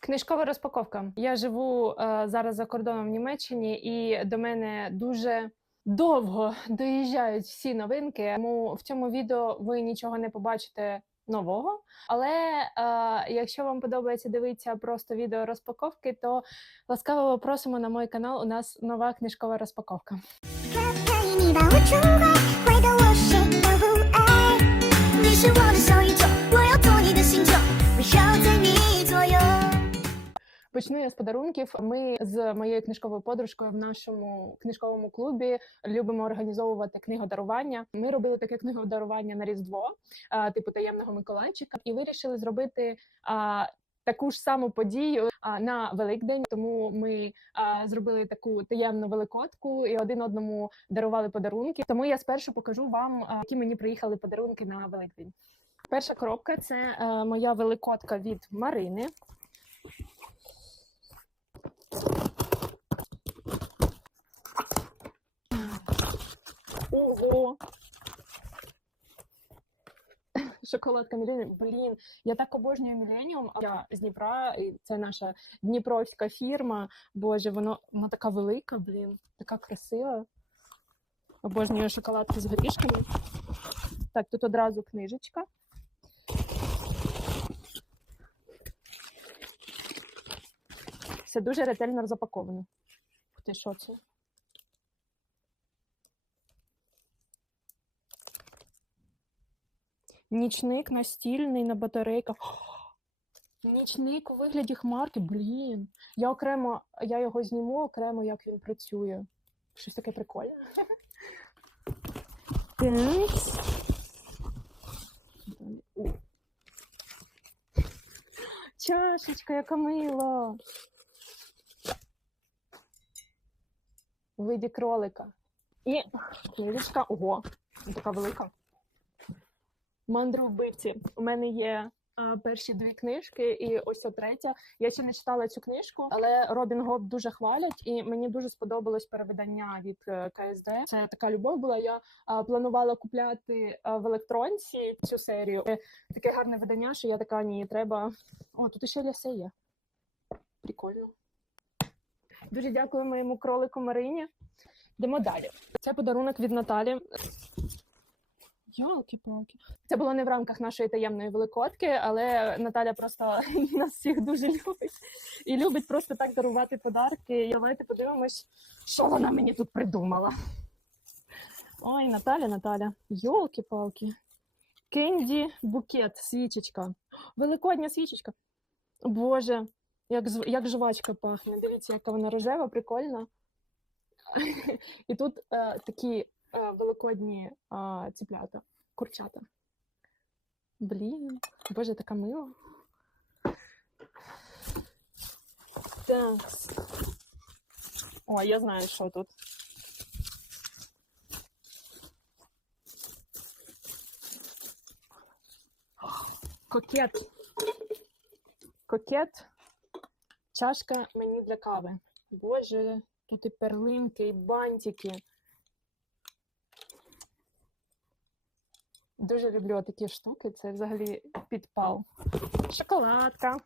Книжкова розпаковка. Я живу е, зараз за кордоном в Німеччині, і до мене дуже довго доїжджають всі новинки. Тому в цьому відео ви нічого не побачите нового. Але е, якщо вам подобається дивитися просто відео розпаковки, то ласкаво просимо на мій канал. У нас нова книжкова розпаковка. Почну я з подарунків. Ми з моєю книжковою подружкою в нашому книжковому клубі любимо організовувати книгодарування. Ми робили таке книгодарування на Різдво, типу таємного Миколайчика, і вирішили зробити. Таку ж саму подію а, на Великдень, тому ми а, зробили таку таємну великодку і один одному дарували подарунки. Тому я спершу покажу вам, а, які мені приїхали подарунки на Великдень. Перша коробка це е, моя великодка від Марини. Ого! Шоколадка Міленіум. Блін, я так обожнюю Міленіум. Я з Дніпра, і це наша дніпровська фірма. Боже, воно, вона така велика, блін, така красива. Обожнюю шоколадки з горішками. Так, тут одразу книжечка. Все дуже ретельно запаковано. Ти що це? Нічник настільний на батарейках. Нічник у вигляді хмарки. Блін. Я окремо, я його зніму окремо, як він працює. Щось таке прикольне. О. Чашечка, яка мила. Виді кролика. І книжечка. Ого, така велика. Мандровбивці. У мене є а, перші дві книжки, і ось ця третя. Я ще не читала цю книжку, але Робін Гуд дуже хвалять, і мені дуже сподобалось перевидання від е, КСД. Це така любов була. Я а, планувала купляти а, в електронці цю серію. Е, Таке гарне видання, що я така ні, треба. О, тут ще лясе є. Прикольно. Дуже дякую моєму кролику Марині. Йдемо далі. Це подарунок від Наталі. Йолки-палки. Це було не в рамках нашої таємної великодки, але Наталя просто нас всіх дуже любить і любить просто так дарувати подарки. І давайте подивимось, що вона мені тут придумала. Ой, Наталя, Наталя. Йолки-палки. Кенді букет, свічечка. Великодня свічечка. Боже, як, як жвачка пахне. Дивіться, яка вона рожева, прикольна. І тут е, такі е, великодні е, ціплята, курчата. Блін, боже, така мила. Так. О, я знаю, що тут. Кокет. Кокет. Чашка мені для кави. Боже, тут і перлинки, і бантики. Дуже люблю такі штуки. Це взагалі підпал. Шоколадка.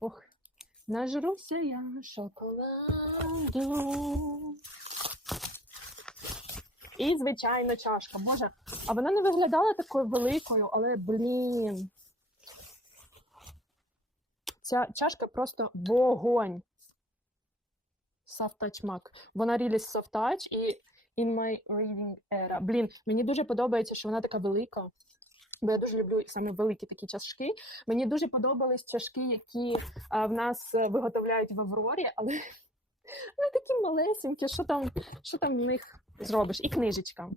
Ох, нажруся я шоколаду. І, звичайно, чашка. Боже, а вона не виглядала такою великою, але блін. Ця чашка просто вогонь. Touch Вона Soft Touch і In My Reading Era. Блін, мені дуже подобається, що вона така велика. Бо я дуже люблю саме великі такі чашки. Мені дуже подобались чашки, які а, в нас е, виготовляють в Аврорі, але вони такі малесенькі. Що там, що там в них зробиш? І книжечка.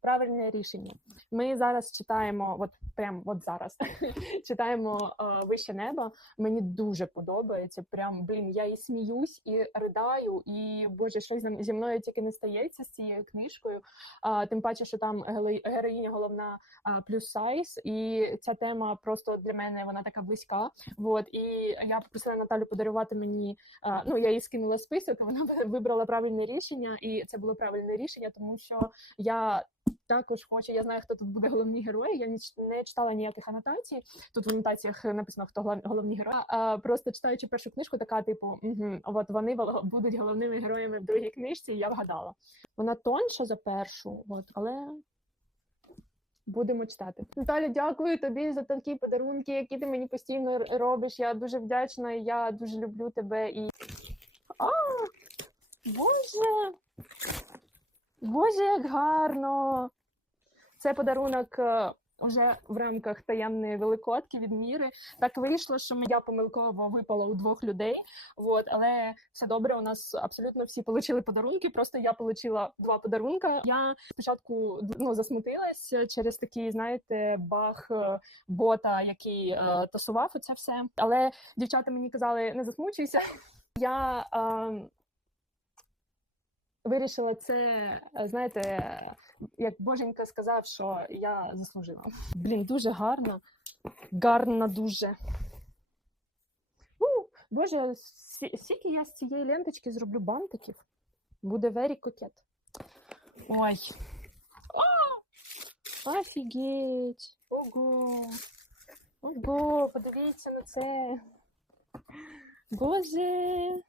Правильне рішення. Ми зараз читаємо, от прям от зараз читаємо е, вище небо. Мені дуже подобається. Прям блін, я і сміюсь, і ридаю, і боже, щось зі- мною тільки не стається з цією книжкою. Тим паче, що там героїня головна плюс сайз, і ця тема просто для мене вона така близька. Вот і я попросила Наталю подарувати мені. ну я їй скинула список. Вона вибрала правильне рішення, і це було правильне рішення, тому що я також хоче. Я знаю, хто тут буде головні герої. Я не читала ніяких анотацій. Тут в анотаціях написано, хто головні герої. Просто читаючи першу книжку, така типу, угу, от вони будуть головними героями в другій книжці. Я вгадала. Вона тонша за першу, от, але будемо читати. Наталя, дякую тобі за такі подарунки, які ти мені постійно робиш. Я дуже вдячна. Я дуже люблю тебе і. А, Боже! Боже, як гарно! Це подарунок е, уже в рамках таємної великодки від міри. Так вийшло, що я помилково випала у двох людей. От, але все добре. У нас абсолютно всі отримали подарунки. Просто я отримала два подарунки. Я спочатку ну, засмутилась через такий, знаєте, баг е, бота, який е, тасував це все. Але дівчата мені казали, не засмучуйся. Я е, вирішила це, знаєте, як Боженька сказав, що я заслужила. Блін, дуже гарно. Гарно дуже. У, Боже, скільки я з цієї ленточки зроблю бантиків. Буде very кокет. Ой. А! Офігеть. Ого. Ого, подивіться на це. Боже.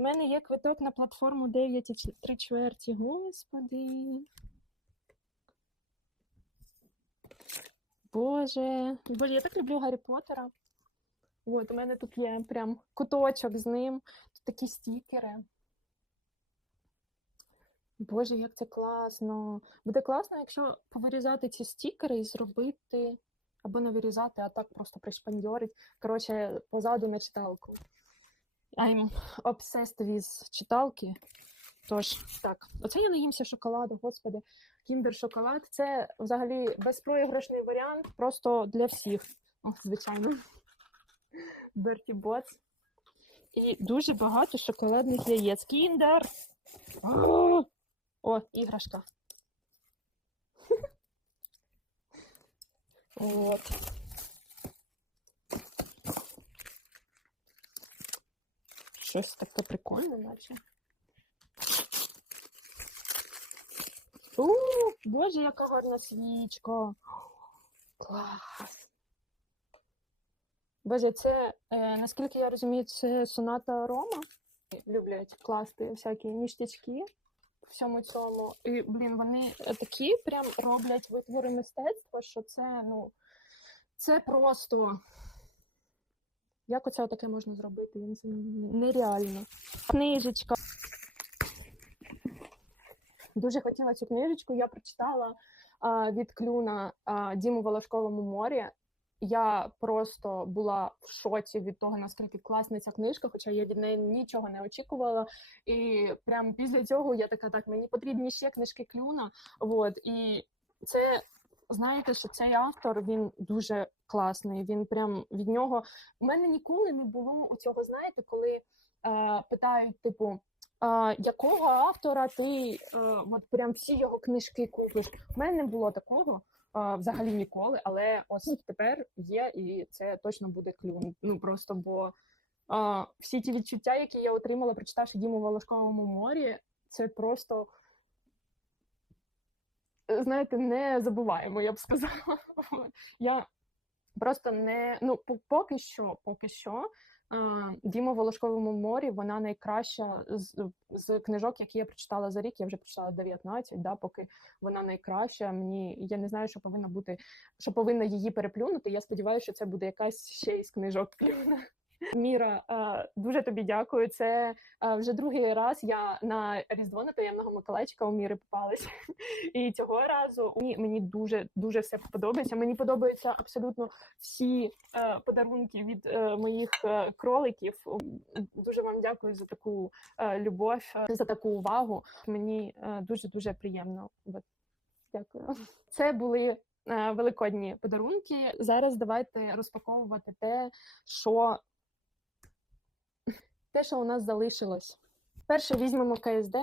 У мене є квиток на платформу 9 і ч- чверті. Господи. Боже. Боже, я так люблю Гаррі Поттера. От, у мене тут є прям куточок з ним. Тут такі стікери. Боже, як це класно. Буде класно, якщо повирізати ці стікери і зробити, або не вирізати, а так просто пришпандьорить. Коротше, позаду на читалку. I'm obsessed with читалки. Тож, так, оце я наїмся шоколаду, господи. Кіндер шоколад це взагалі безпроіграшний варіант, просто для всіх. Звичайно. Берті Боц. І дуже багато шоколадних яєць. Кіндер! О, О, іграшка. От. Щось таке прикольне, наче. У, боже, яка гарна свічка. Клас. Боже, це, е, наскільки я розумію, це соната Рома. Люблять класти всякі ніштячки в всьому цьому. І, блін, вони такі прям роблять витвори мистецтва, що це, ну, це просто. Як оце таке можна зробити? Не Нереально. Книжечка. Дуже хотіла цю книжечку. Я прочитала а, від клюна а, Діму Волошковому морі. Я просто була в шоці від того, наскільки класна ця книжка, хоча я від неї нічого не очікувала. І прямо після цього я така, так, мені потрібні ще книжки клюна. От, і це знаєте, що цей автор він дуже класний. Він прям від нього. У мене ніколи не було у цього, знаєте, коли е, питають, типу. А, якого автора ти е, от прям всі його книжки купиш? У мене не було такого е, взагалі ніколи, але ось тепер є, і це точно буде клюн. Ну просто бо е, всі ті відчуття, які я отримала, прочитавши Діму Волошковому морі, це просто. Знаєте, не забуваємо, я б сказала. Я просто не ну поки що, поки що. Діма в Волошковому морі вона найкраща з, з книжок, які я прочитала за рік. Я вже прочитала 19, да, поки вона найкраща. Мені я не знаю, що повинна бути, що повинна її переплюнути. Я сподіваюся, що це буде якась ще із книжок. Міра, дуже тобі дякую. Це вже другий раз я на Різдво на таємного Миколайчика у Міри попалась. І цього разу мені, дуже дуже все подобається. Мені подобаються абсолютно всі е, подарунки від е, моїх е, кроликів. Дуже вам дякую за таку любов, за таку увагу. Мені дуже дуже приємно. Дякую. Це були великодні подарунки. Зараз давайте розпаковувати те, що те, що у нас залишилось. Перше візьмемо КСД.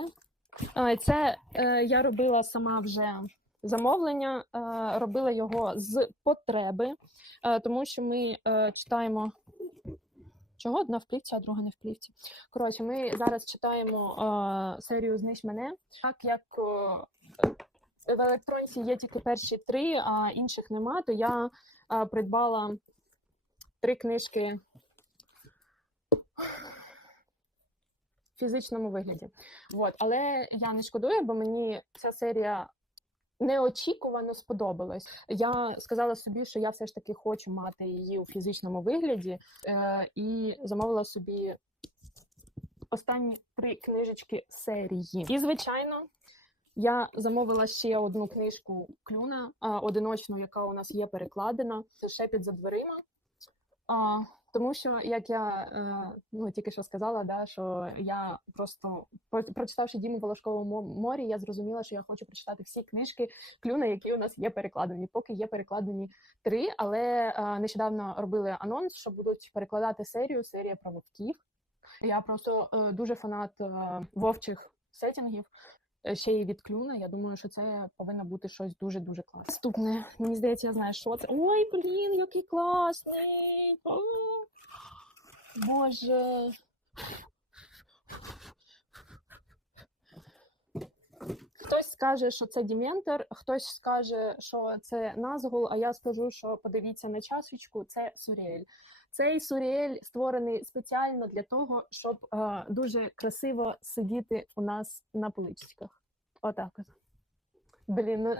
Е, Це е, я робила сама вже замовлення, е, робила його з потреби, е, тому що ми е, читаємо. Чого одна в плівці, а друга не в плівці. Коротше, ми зараз читаємо е, серію Знищ мене, так як е, в електронці є тільки перші три, а інших нема, то я а, придбала три книжки фізичному вигляді. От. Але я не шкодую, бо мені ця серія неочікувано сподобалась. Я сказала собі, що я все ж таки хочу мати її у фізичному вигляді, е, і замовила собі останні три книжечки серії. І, звичайно, я замовила ще одну книжку клюна одиночну, яка у нас є перекладена. Це шепіт за дверима. Тому що, як я е, ну, тільки що сказала, да, що я просто про- прочитавши Діму Волошковому морі, я зрозуміла, що я хочу прочитати всі книжки клюна, які у нас є перекладені. Поки є перекладені три, але е, нещодавно робили анонс, що будуть перекладати серію, серія про вовків. Я просто е, дуже фанат вовчих сетінгів. Е, Ще й від клюна. Я думаю, що це повинно бути щось дуже дуже класне. Наступне, мені здається, я знаю, що це. Ой, блін, який класний! О, Боже. Хтось скаже, що це Діментор, хтось скаже, що це Назгул, а я скажу, що подивіться на чашечку, це Суріель. Цей Суріель створений спеціально для того, щоб е, дуже красиво сидіти у нас на поличках. Отак от. Блін, ну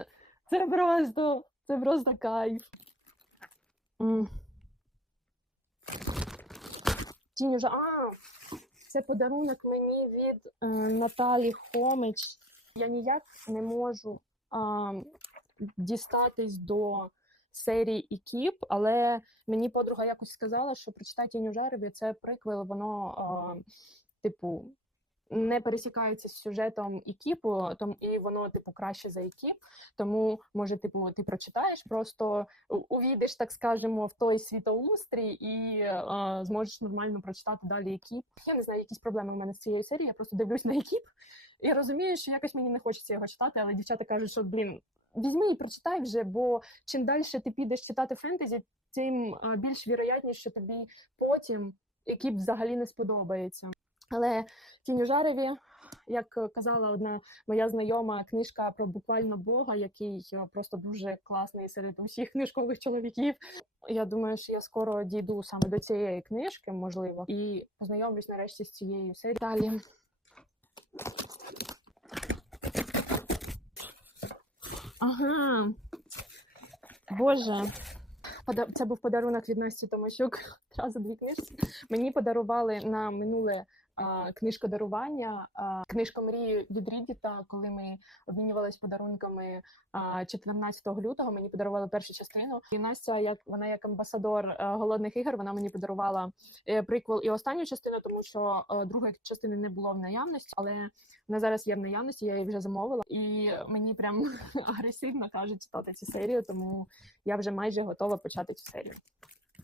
це просто, це просто кайф. Тінь уже. А, це подарунок мені від е, Наталі Хомич. Я ніяк не можу а, дістатись до серії Ікіп, але мені подруга якось сказала, що прочитай тінь у жаребі це приквел, воно, а, типу, не пересікається з сюжетом Ікіпу, том, і воно, типу, краще за Ікіп. Тому, може, типу, ти прочитаєш, просто увійдеш, так скажемо, в той світоустрій і а, зможеш нормально прочитати далі Ікіп. Я не знаю, якісь проблеми в мене з цією серією. Я просто дивлюсь на Ікіп і розумію, що якось мені не хочеться його читати, але дівчата кажуть, що блін, візьми і прочитай вже, бо чим далі ти підеш читати фентезі, тим більш віроятніше, що тобі потім Ікіп взагалі не сподобається. Але тінь як казала одна моя знайома, книжка про буквально Бога, який просто дуже класний серед усіх книжкових чоловіків. Я думаю, що я скоро дійду саме до цієї книжки, можливо, і познайомлюсь нарешті з цією серією. Далі. Ага. Боже. Це був подарунок від Насті Томащук. Одразу дві книжки. Мені подарували на минуле книжка дарування, книжка мрії від Рідіта, коли ми обмінювалися подарунками 14 лютого. Мені подарували першу частину. І Настя, як вона як амбасадор е, голодних ігор, вона мені подарувала е, приквел і останню частину, тому що е, другої частини не було в наявності, але вона зараз є в наявності. Я її вже замовила, і мені прям агресивно кажуть читати цю серію, тому я вже майже готова почати цю серію.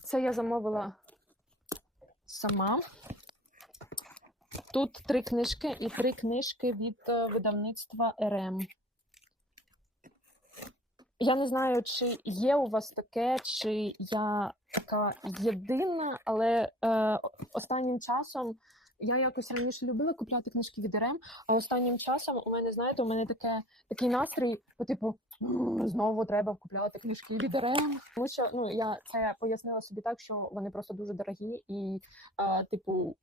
Це я замовила сама. Тут три книжки і три книжки від е, видавництва РМ. Я не знаю, чи є у вас таке, чи я така єдина, але е, останнім часом я якось раніше любила купляти книжки від РМ, а останнім часом у мене, знаєте, у мене таке, такий настрій, по типу, знову треба купляти книжки від РМ. Тому що ну, я це пояснила собі так, що вони просто дуже дорогі, і, е, типу,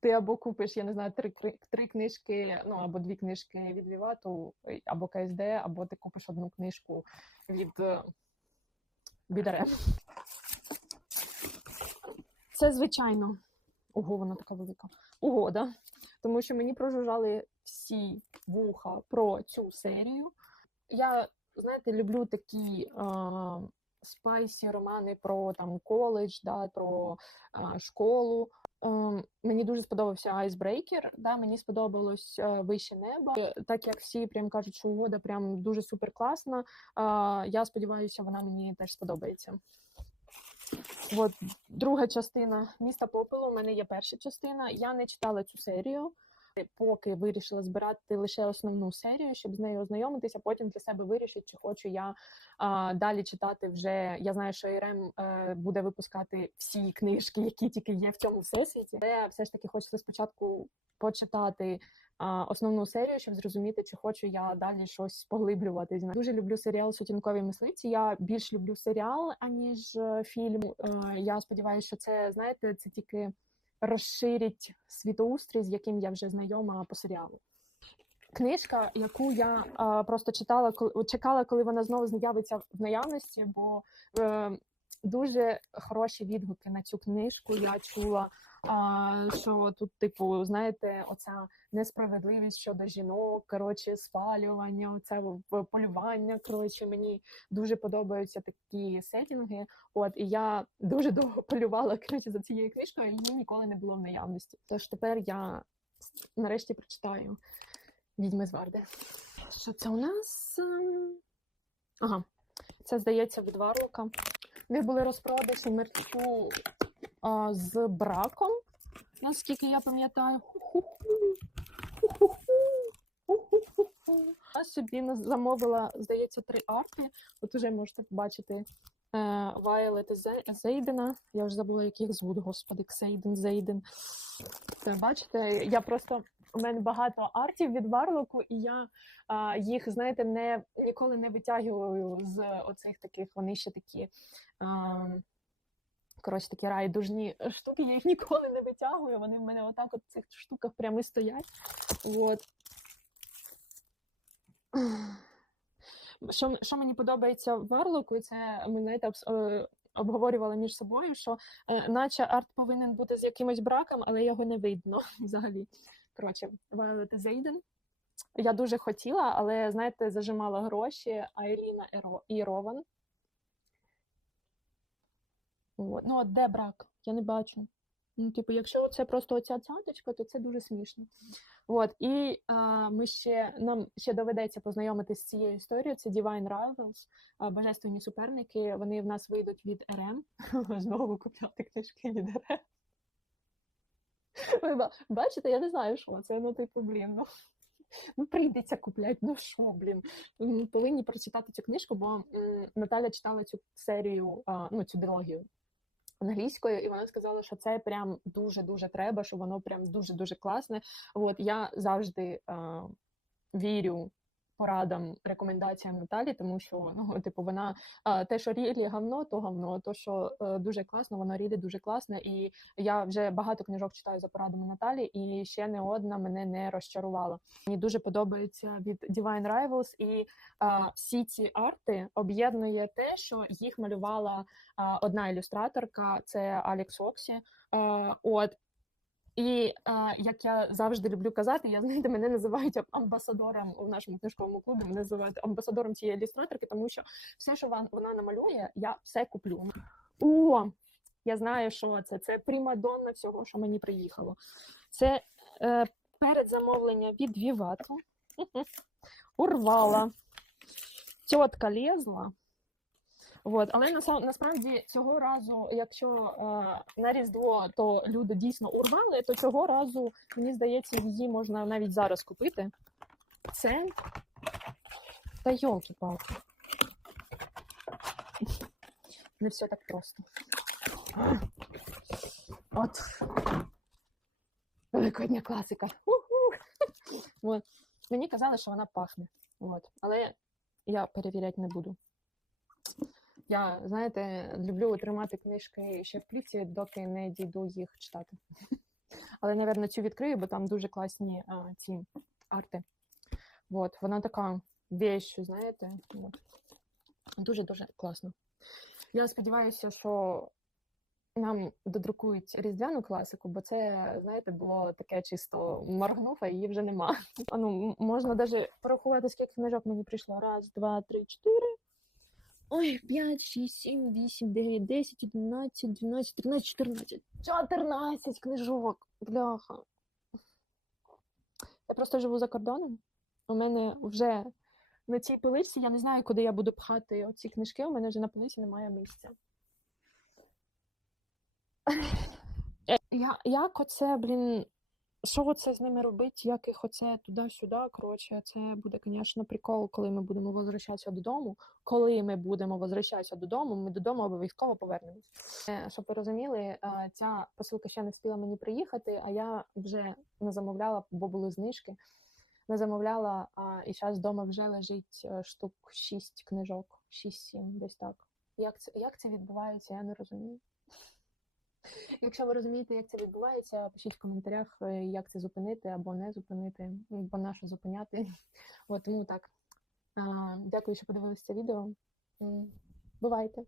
ти або купиш, я не знаю, три, три книжки, ну або дві книжки від Вівату, е, або КСД, або ти купиш одну книжку від, е. Це звичайно. Ого, вона така велика. Угода. Тому що мені прожужжали всі вуха про цю серію. Я, знаєте, люблю такі а, спайсі романи про там коледж, да, про а, школу. Ем, Мені дуже сподобався Айсбрейкер, да, мені сподобалось е, вище небо. Е, Так як всі прям кажуть, що угода прям дуже супер класна. а, Я сподіваюся, вона мені теж сподобається. От друга частина міста попелу. У мене є перша частина. Я не читала цю серію. Поки вирішила збирати лише основну серію, щоб з нею ознайомитися. Потім для себе вирішити, чи хочу я а, далі читати вже. Я знаю, що ІРЕМ е, буде випускати всі книжки, які тільки є в цьому всесвіті. Але все ж таки хочеться спочатку почитати основну серію, щоб зрозуміти, чи хочу я далі щось поглиблюватись. Дуже люблю серіал Сутінкові мисливці. Я більш люблю серіал, аніж е, фільм. Е, Я сподіваюся, що це знаєте, це тільки розширить світоустрій, з яким я вже знайома по серіалу. Книжка, яку я а, просто читала, коли чекала, коли вона знову з'явиться в наявності, бо е, дуже хороші відгуки на цю книжку я чула. А, що тут, типу, знаєте, оця несправедливість щодо жінок, коротше, спалювання, оце полювання. Коротше, мені дуже подобаються такі сетінги. От і я дуже довго полювала коротше, за цією книжкою, і її ніколи не було в наявності. Тож тепер я нарешті прочитаю відьми з Варди. Що це у нас? Ем, Ага, це здається від Варлока. Них були розпродажі мерчу а, з браком, наскільки я пам'ятаю. Я собі замовила, здається, три арти. От уже можете побачити Вайолет Зейдена. Я вже забула, як їх звуть, господи, Ксейден, Зейден. Бачите, я просто у мене багато артів від Варлоку, і я а, їх, знаєте, не ніколи не витягую з оцих таких, вони ще такі. А, Коротше, такі райдужні штуки, я їх ніколи не витягую. Вони в мене отак от в цих штуках прямо стоять. От. Що, що мені подобається в Варлоку, це ми знаєте, е, обговорювали між собою, що е, наче арт повинен бути з якимось браком, але його не видно взагалі. Коротше, Violet Зейден. Я дуже хотіла, але знаєте, зажимала гроші Айліна Еро- і Рован. От. Ну, от де брак? Я не бачу. Ну, типу, якщо це просто оця цяточка, то це дуже смішно. От, і а, ми ще нам ще доведеться познайомитися з цією історією. Це Divine Rivals, а, божественні суперники. Вони в нас вийдуть від РМ. Знову купляти книжки від РМ. Ви бачите, я не знаю, що це. Ну, типу, блін, ну, ну прийдеться купляти, ну що, блін. Повинні прочитати цю книжку, бо Наталя читала цю серію, ну, цю дилогію англійською, і вона сказала, що це прям дуже-дуже треба, що воно прям дуже-дуже класне. От я завжди вірю порадам, рекомендаціям Наталі, тому що ну, типу, вона те, що рілі гавно, то гавно, то що е, дуже класно, воно рілі дуже класне. І я вже багато книжок читаю за порадами Наталі, і ще не одна мене не розчарувала. Мені дуже подобається від Divine Rivals, і а, всі ці арти об'єднує те, що їх малювала а, одна ілюстраторка, це Алекс Оксі. А, от і а, як я завжди люблю казати, я знаєте, мене називають амбасадором у нашому книжковому клубі. Мене називають амбасадором цієї ілюстраторки, тому що все, що вон- вона намалює, я все куплю. О, я знаю, що це. Це примадонна всього, що мені приїхало. Це е, передзамовлення від Вівату. Урвала. Тітка лезла. От, але насам- насправді цього разу, якщо е, на Різдво то люди дійсно урвали, то цього разу, мені здається, її можна навіть зараз купити. Це та йолки палки Не все так просто. От. Великодня класика. От. Мені казали, що вона пахне. От. Але я перевіряти не буду. Я, знаєте, люблю тримати книжки ще в плівці, доки не дійду їх читати. Але, напевно, цю відкрию, бо там дуже класні а, ці арти. От, вона така вещь, знаєте. Дуже-дуже класно. Я сподіваюся, що нам додрукують різдвяну класику, бо це, знаєте, було таке чисто моргнув, а її вже нема. А ну, можна навіть порахувати, скільки книжок мені прийшло. Раз, два, три, чотири. Ой, 5, 6, 7, 8, 9, 10, 11, 12, 13, 14. 14 книжок. Бляха. Я просто живу за кордоном. У мене вже на цій полиці, я не знаю, куди я буду пхати оці книжки, у мене вже на полиці немає місця. Я, як оце, блін, що це з ними робити, як їх оце туди-сюди. Коротше, це буде, звісно, прикол, коли ми будемо возвращатися додому. Коли ми будемо возвращатися додому, ми додому обов'язково повернемось. Е, Щоб ви розуміли, е, ця посилка ще не встигла мені приїхати, а я вже не замовляла, бо були знижки. Не замовляла, а і зараз вдома вже лежить е, штук 6 книжок, 6-7, десь так. Як це, як це відбувається, я не розумію. Якщо ви розумієте, як це відбувається, пишіть в коментарях, е, як це зупинити або не зупинити, або бо на зупиняти. От тому так. Дякую, що подивилися це відео. Бувайте!